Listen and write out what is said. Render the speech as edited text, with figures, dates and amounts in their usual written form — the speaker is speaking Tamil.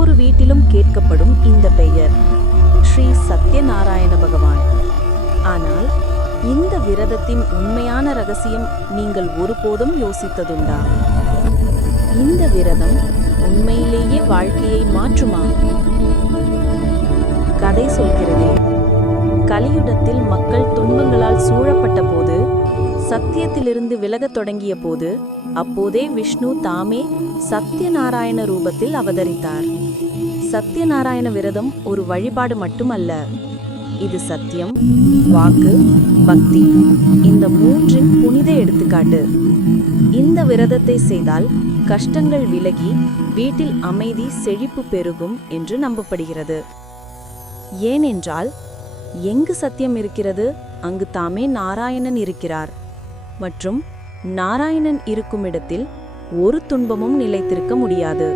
ஒவ்வொரு வீட்டிலும் கேட்கப்படும் இந்த பெயர் ஸ்ரீ சத்யநாராயண பகவான். ஆனால் இந்த விரதத்தின் உண்மையான ரகசியம் நீங்கள் ஒருபோதும் யோசித்ததுண்டா? இந்த விரதம் உண்மையிலேயே வாழ்க்கையை மாற்றுமா? கதை சொல்கிறதே, கலியுகத்தில் மக்கள் துன்பங்களால் சூழப்பட்ட போது, சத்தியத்திலிருந்து விலகத் தொடங்கிய போது, அப்போதே விஷ்ணு தாமே சத்யநாராயண ரூபத்தில் அவதரித்தார். சத்யநாராயண விரதம் ஒரு வழிபாடு மட்டுமல்ல, இது சத்தியம், வாக்கு, பக்தி இந்த மூன்றின் புனித எடுத்துக்காட்டு. இந்த விரதத்தை செய்தால் கஷ்டங்கள் விலகி வீட்டில் அமைதி செழிப்பு பெருகும் என்று நம்பப்படுகிறது. ஏனென்றால் எங்கு சத்தியம் இருக்கிறது அங்கு தாமே நாராயணன் இருக்கிறார். மற்றும் நாராயணன் இருக்கும் இடத்தில் ஒரு துன்பமும் நிலைத்திருக்க முடியாது.